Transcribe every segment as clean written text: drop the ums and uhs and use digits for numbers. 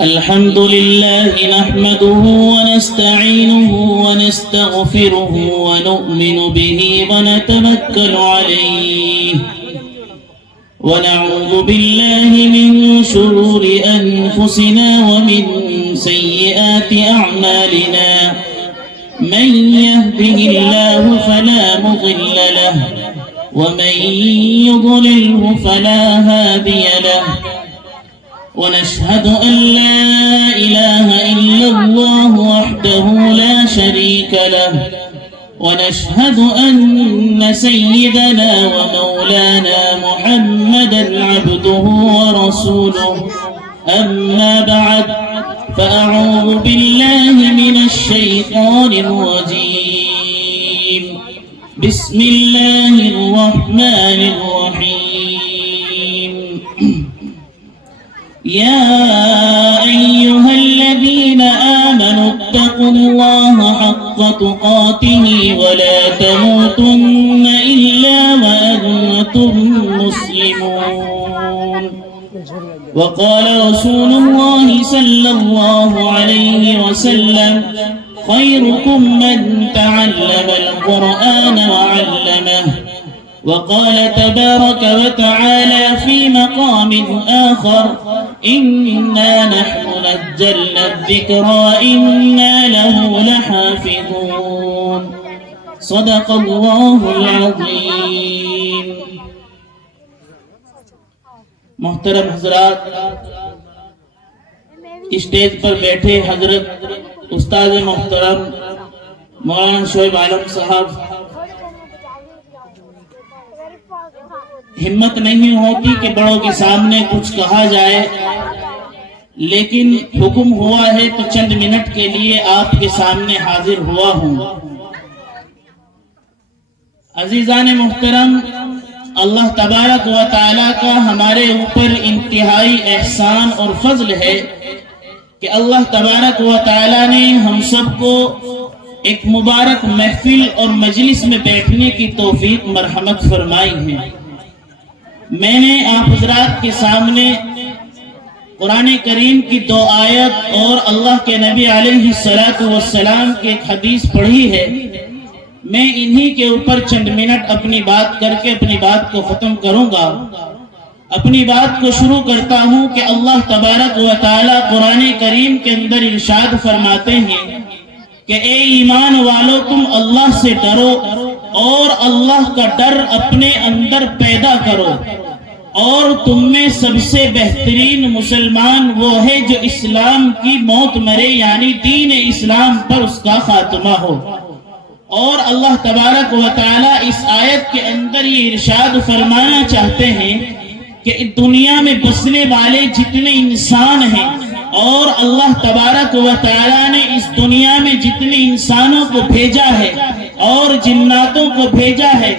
الحمد لله نحمده ونستعينه ونستغفره ونؤمن به ونتوكل عليه ونعوذ بالله من شرور أنفسنا ومن سيئات أعمالنا من يهده الله فلا مضل له ومن يضلله فلا هادي له ونشهد أن لا إله إلا الله وحده لا شريك له ونشهد أن سيدنا ومولانا محمدا عبده ورسوله أما بعد فأعوذ بالله من الشيطان الرجيم بسم الله الرحمن الرحيم يا أيها الذين آمنوا اتقوا الله حق تقاته ولا تموتن إلا وأنتم مسلمون وقال رسول الله صلى الله عليه وسلم خيركم من تعلم القرآن وعلمه وقال تبارك وتعالى في مقام آخر إنا نحن نزلنا الذكر وإنا له لحافظون صدق الله العظيم. محترم حضرات، اسٹیج پر بیٹھے حضرت استاد محترم مولانا شعیب عالم صاحب، ہمت نہیں ہوتی کہ بڑوں کے سامنے کچھ کہا جائے، لیکن حکم ہوا ہے تو چند منٹ کے لیے آپ کے سامنے حاضر ہوا ہوں۔ عزیزان محترم، اللہ تبارک و تعالیٰ کا ہمارے اوپر انتہائی احسان اور فضل ہے کہ اللہ تبارک و تعالیٰ نے ہم سب کو ایک مبارک محفل اور مجلس میں بیٹھنے کی توفیق مرحمت فرمائی ہے۔ میں نے آپ حضرات کے سامنے قرآن کریم کی 2 آیت اور اللہ کے نبی علیہ السلام کی ایک حدیث پڑھی ہے۔ میں انہی کے اوپر چند منٹ اپنی بات کر کے اپنی بات کو ختم کروں گا۔ اپنی بات کو شروع کرتا ہوں کہ اللہ تبارک و تعالی قرآن کریم کے اندر ارشاد فرماتے ہیں کہ اے ایمان والو، تم اللہ سے ڈرو اور اللہ کا ڈر اپنے اندر پیدا کرو، اور تم میں سب سے بہترین مسلمان وہ ہے جو اسلام کی موت مرے، یعنی دین اسلام پر اس کا خاتمہ ہو۔ اور اللہ تبارک و تعالی اس آیت کے اندر یہ ارشاد فرمانا چاہتے ہیں کہ دنیا میں بسنے والے جتنے انسان ہیں، اور اللہ تبارک و تعالی نے اس دنیا میں جتنے انسانوں کو بھیجا ہے اور جناتوں کو بھیجا ہے،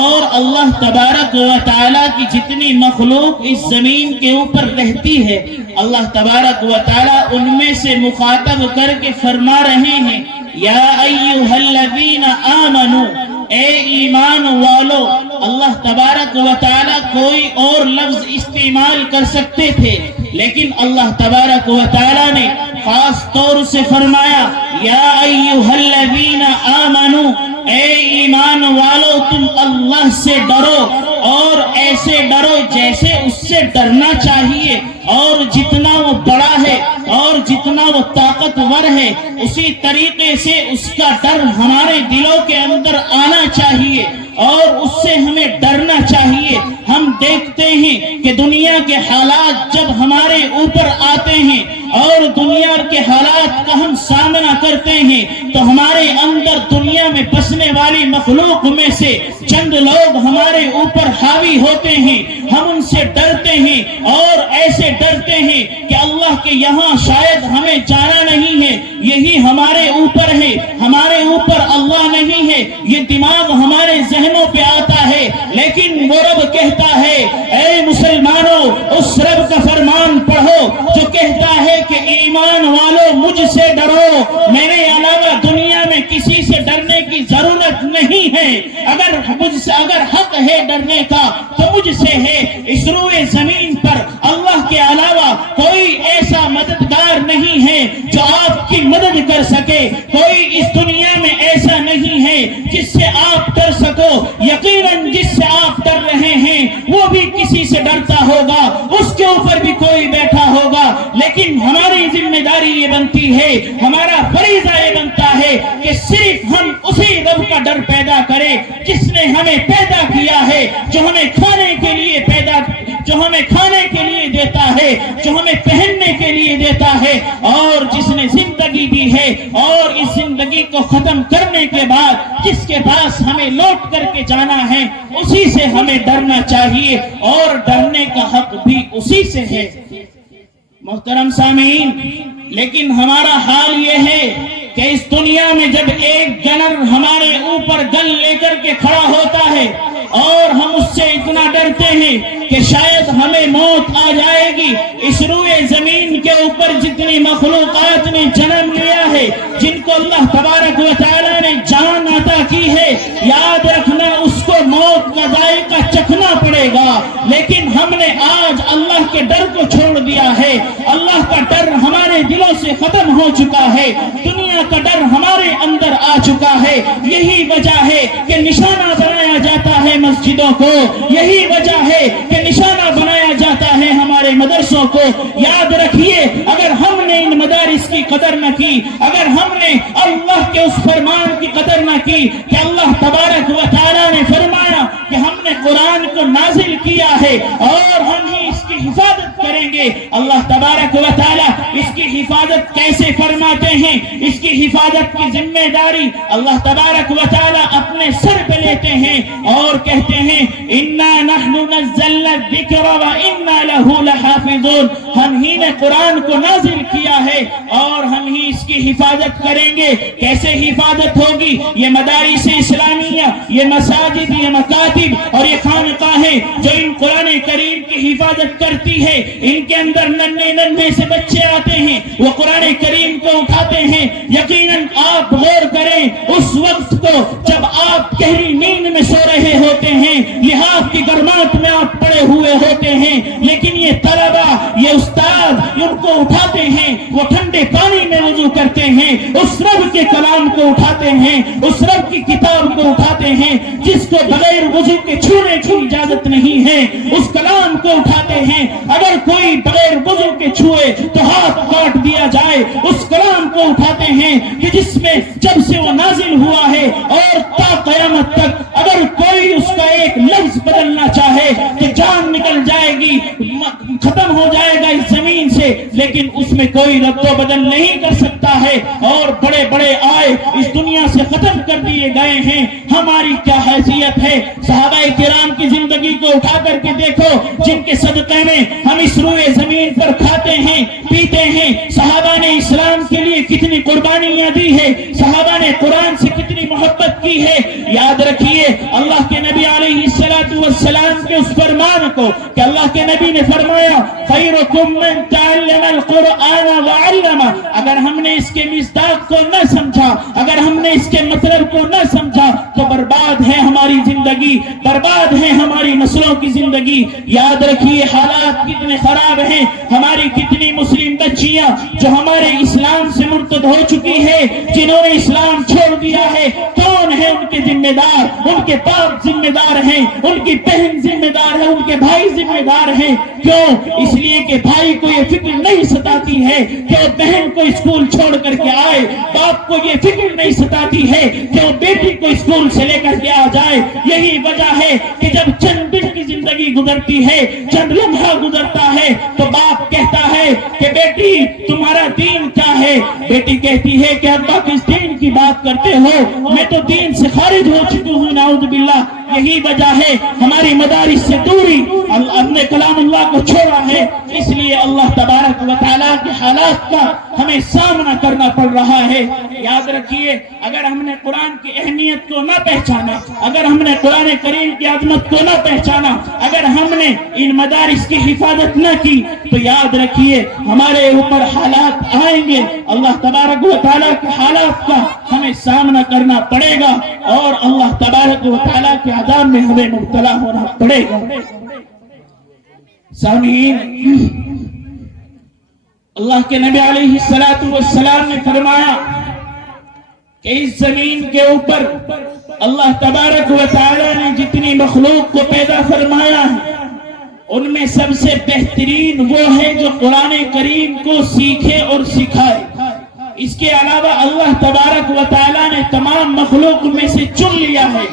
اور اللہ تبارک و تعالی کی جتنی مخلوق اس زمین کے اوپر رہتی ہے، اللہ تبارک و تعالی ان میں سے مخاطب کر کے فرما رہے ہیں یا ایھا الذین آمنو، اے ایمان والو۔ اللہ تبارک و تعالی کوئی اور لفظ استعمال کر سکتے تھے، لیکن اللہ تبارک و تعالی نے خاص طور سے فرمایا یا ایھا الذین آمنو، اے ایمان والو تم اللہ سے ڈرو، اور ایسے ڈرو جیسے اس سے ڈرنا چاہیے، اور جتنا وہ بڑا ہے اور جتنا وہ طاقتور ہے اسی طریقے سے اس کا ڈر ہمارے دلوں کے اندر آنا چاہیے، اور اس سے ہمیں ڈرنا چاہیے۔ ہم دیکھتے ہیں کہ دنیا کے حالات جب ہمارے اوپر آتے ہیں اور دنیا کے حالات کا ہم سامنا کرتے ہیں تو ہمارے اندر دنیا میں بسنے والی مخلوق میں سے چند لوگ ہمارے اوپر حاوی ہوتے ہیں، ہم ان سے ڈرتے ہیں، اور ایسے ڈرتے ہیں کہ اللہ کے یہاں شاید ہمیں جانا نہیں ہے، یہی ہمارے اوپر ہے، ہمارے اوپر اللہ نہیں ہے، یہ دماغ ہمارے ذہنوں پہ آتا ہے۔ لیکن وہ رب کہتا ہے اے مسلمانوں، اس رب کا فرمان پڑھو جو کہتا ہے کہ ایمان والو مجھ سے ڈرو، میرے علاوہ دنیا میں کسی سے ڈرنے کی ضرورت نہیں ہے، اگر حق ہے ڈرنے کا تو مجھ سے ہے۔ اس روئے زمین پر اللہ کے علاوہ کوئی ایسا مددگار نہیں ہے جو آپ کی مدد کر سکے، کوئی اس دنیا میں ایسا نہیں ہے جس سے آپ ڈر سکو۔ یقیناً جس سے آپ ڈر رہے ہیں وہ بھی کسی سے ڈرتا ہوگا، اس کے اوپر بھی کوئی بیٹھا ہوگا، لیکن ہماری ذمہ داری یہ بنتی ہے، ہمارا فریضہ یہ بنتا ہے کہ صرف ہم اسی رب کا ڈر پیدا کریں جس نے ہمیں پیدا کیا ہے، جو ہمیں کھانے کے لیے دیتا ہے، جو ہمیں پہننے کے لیے دیتا ہے، اور جس نے زندگی دی ہے، اور اس زندگی کو ختم کرنے کے بعد جس کے پاس ہمیں لوٹ کر کے جانا ہے، اسی سے ہمیں ڈرنا چاہیے، اور ڈرنے کا حق بھی اسی سے ہے۔ محترم سامعین، لیکن ہمارا حال یہ ہے کہ اس دنیا میں جب ایک جنر ہمارے اوپر گن لے کر کے کھڑا ہوتا ہے اور ہم اس سے اتنا ڈرتے ہیں کہ شاید ہمیں موت آ جائے گی، اس روئے زمین کے اوپر جتنی مخلوقات نے جنم لیا ہے، جن کو اللہ تبارک و تعالی نے جان عطا کی ہے، یاد رکھنا اس کو موت کا ذائقہ چکھنا پڑے گا۔ لیکن ہم نے آج اللہ کے ڈر کو چھوڑ دیا ہے، اللہ کا ڈر ہمارے دلوں سے ختم ہو چکا ہے، دنیا کا ڈر ہمارے اندر آ چکا ہے۔ یہی وجہ ہے کہ نشانہ بنایا جاتا ہے مسجدوں کو، یہی وجہ ہے کہ نشانہ بنایا جاتا ہے ہمارے مدرسوں کو۔ یاد رکھیے، اگر ہم نے ان مدارس کی قدر نہ کی، اگر ہم نے اللہ کے اس فرمان کی قدر نہ کی کہ اللہ تبارک و تعالی نے فرمایا کہ ہم نے قرآن کو نازل کیا ہے اور ہم ہی اس کی حفاظت کریں گے، اللہ تبارک و تعالی اس کی حفاظت کیسے فرماتے ہیں؟ اس کی حفاظت کی ذمہ داری اللہ تبارک و تعالی اپنے سر پہ لیتے ہیں اور کہتے ہیں اِنَّا نَحْنُ نَزَّلْنَا الذِّكْرَ وَإِنَّا لَهُ لَحَافِظُونَ، ہم ہی نے قرآن کو نازل کیا ہے اور ہم ہی اس کی حفاظت کریں گے۔ کیسے حفاظت ہوگی؟ یہ مدارس اسلامیہ، یہ مساجد، یہ مکاتب اور یہ خانقاہیں جو ان قرآن کریم کی حفاظت کرتی ہے، ان کے اندر ننھے ننھے سے بچے آتے ہیں، وہ قرآن کریم کو اٹھاتے ہیں۔ یقیناً آپ غور کریں اس وقت کو جب آپ گہری نیند میں سو رہے ہوتے ہیں، لحاف کی گرماہٹ میں آپ پڑے ہوئے ہوتے ہیں، لیکن یہ طلبہ، یہ استاد ان کو اٹھاتے ہیں، وہ ٹھنڈے پانی میں وضو کرتے ہیں، اس رب کے کلام کو اٹھاتے ہیں، اس رب کی کتاب کو اٹھاتے ہیں جس کو بغیر وضو کے چھونے کی اجازت نہیں ہے، اس کلام کو اٹھاتے ہیں۔ اگر کوئی بغیر وضو کے چھوئے تو ہاتھ کاٹ دیا جائے، اس کلام کو اٹھاتے ہیں کہ جس میں جب سے وہ نازل ہوا ہے اور تا قیامت تک اگر کوئی اس کا ایک لفظ بدلنا چاہے تو جان نکل جائے گی، ختم ہو جائے گا اس زمین سے، لیکن اس میں کوئی رد و بدل نہیں کر سکتا ہے، اور بڑے بڑے آئے اس دنیا سے ختم کر دیے گئے ہیں۔ ہماری کیا حیثیت ہے؟ صحابہ کرام کی زندگی کو اٹھا کر کے دیکھو، جن کے صدقے میں ہم اس روئے زمین پر کھاتے ہیں، پیتے ہیں۔ صحابہ نے اسلام کے لیے کتنی قربانیاں دی ہے، صحابہ نے قرآن سے کتنی محبت کی ہے۔ یاد رکھیے اللہ کے نبی علیہ السلام کے اس فرمان کو کہ اللہ کے نبی نے فرمایا خیرکم من تعلم القرآن وعلمہ، اگر ہم نے اس کے مصداق کو نہ سمجھا، اگر ہم نے اس کے مطلب کو نہ سمجھا تو برباد ہے ہماری زندگی، برباد ہے ہماری نسلوں کی زندگی۔ یاد رکھیے حالات کتنے خراب ہیں، ہماری کتنی مسلم بچیاں جو ہمارے اسلام سے مرتد ہو چکی ہے، جنہوں نے اسلام چھوڑ دیا ہے، کون ہے ان کے ذمہ دار؟ ان کے باپ ذمہ دار ہیں، ان کی بہن ذمہ دار ہے، ان کے بھائی ذمہ دار ہیں۔ کیوں؟ اس لیے کہ بھائی کو یہ فکر نہیں ستاتی ہے کہ وہ بہن کو اسکول چھوڑ کر کے آئے، باپ کو یہ فکر نہیں ستاتی ہے کہ وہ بیٹی کو اسکول سے لے کر کے آ جائے۔ یہی وجہ ہے کہ جب چند دن کی زندگی گزرتی ہے، چند لمحہ گزرتا ہے، تو باپ کہتا ہے کہ بیٹی تمہارا دین کیا ہے؟ بیٹی کہتی ہے کہ ابا کس دین کی بات کرتے ہو، میں تو دین سے خارج ہو چکی ہوں، نعوذ باللہ۔ یہی وجہ ہے ہماری مدارس سے دوری، اپنے کلام اللہ کو چھوڑا ہے، اس لیے اللہ تبارک و تعالیٰ کے حالات کا ہمیں سامنا کرنا پڑ رہا ہے۔ یاد رکھیے اگر ہم نے قرآن کی اہمیت کو نہ پہچانا، اگر ہم نے قرآن کریم کی عظمت کو نہ پہچانا، اگر ہم نے ان مدارس کی حفاظت نہ کی تو یاد رکھیے ہمارے اوپر حالات آئیں گے، اللہ تبارک و تعالیٰ کے حالات کا ہمیں سامنا کرنا پڑے گا، اور اللہ تبارک و تعالیٰ کے عذاب میں ہمیں مبتلا ہونا پڑے گا۔ سامعین، اللہ کے نبی علیہ السلام نے فرمایا کہ اس زمین کے اوپر اللہ تبارک و تعالی نے جتنی مخلوق کو پیدا فرمایا ہے ان میں سب سے بہترین وہ ہے جو قرآن کریم کو سیکھے اور سکھائے۔ اس کے علاوہ اللہ تبارک و تعالی نے تمام مخلوق میں سے چن لیا ہے،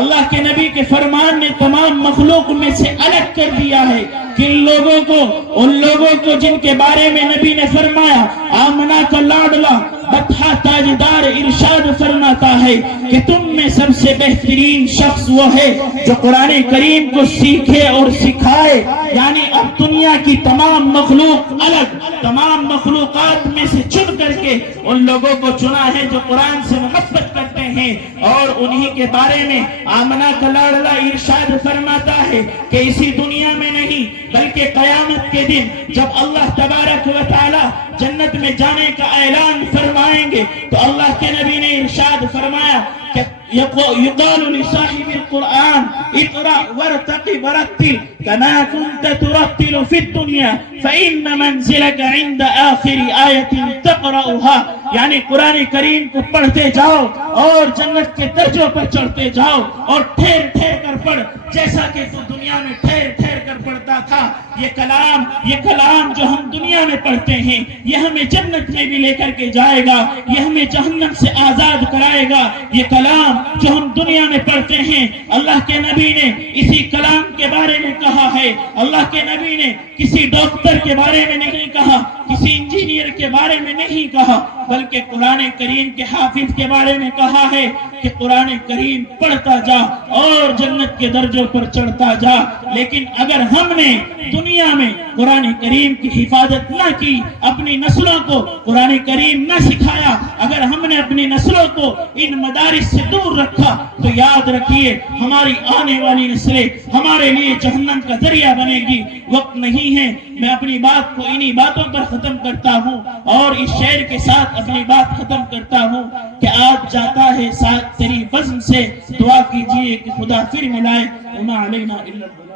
اللہ کے نبی کے فرمان نے تمام مخلوق میں سے الگ کر دیا ہے۔ کن لوگوں کو؟ ان لوگوں کو جن کے بارے میں نبی نے فرمایا، آمنہ کا لاڈلا بطحہ تاجدار ارشاد فرماتا ہے کہ تم میں سب سے بہترین شخص وہ ہے جو قرآن کریم کو سیکھے اور سکھائے۔ یعنی اب دنیا کی تمام مخلوق الگ، تمام مخلوقات میں سے چن کر کے ان لوگوں کو چنا ہے جو قرآن سے محبت کرتے ہیں، اور انہی کے بارے میں آمنہ کا لاڈلا ارشاد فرماتا ہے کہ اسی دنیا میں نہیں بلکہ قیامت کے دن جب اللہ تبارک و تعالی جنت میں جانے کا اعلان فرمائیں گے تو اللہ کے نبی نے ارشاد فرمایا کہ يقال لصاحب القرآن اقرأ وارتقي ورتل كما كنت ترتل في الدنيا فإن منزلك عند آخر آية تقرأها، یعنی قرآن کریم کو پڑھتے جاؤ اور جنت کے درجوں پر چڑھتے جاؤ اور ٹھہر ٹھہر کر پڑھ جیسا کہ تو دنیا میں ٹھہر ٹھہر کر پڑھتا تھا۔ یہ کلام جو ہم دنیا میں پڑھتے ہیں یہ ہمیں جنت میں بھی لے کر کے جائے گا، یہ ہمیں جہنم سے آزاد کرائے گا۔ یہ کلام جو ہم دنیا میں پڑھتے ہیں اللہ کے نبی نے اسی کلام کے بارے میں کہا ہے۔ اللہ کے نبی نے کسی ڈاکٹر کے بارے میں نہیں کہا، کسی انجینئر کے بارے میں نہیں کہا، بلکہ قرآن کریم کے حافظ کے بارے میں کہا ہے کہ قرآن کریم پڑھتا جا اور جنت کے درجوں پر چڑھتا جا۔ لیکن اگر ہم نے دنیا میں قرآن کریم کی حفاظت نہ کی، اپنی نسلوں کو قرآن کریم نہ سکھایا، اگر ہم نے اپنی نسلوں کو ان مدارس سے دور رکھا تو یاد رکھیے ہماری آنے والی نسلیں ہمارے لیے جہنم کا ذریعہ بنے گی۔ وقت نہیں ہے، میں اپنی بات کو انہی باتوں پر ختم کرتا ہوں اور اس شعر کے ساتھ اپنی بات ختم کرتا ہوں کہ آج جاتا ہے ساتھ تیری بزم سے، دعا کیجئے کہ خدا پھر ملائے، وما علینا الا البلاغ۔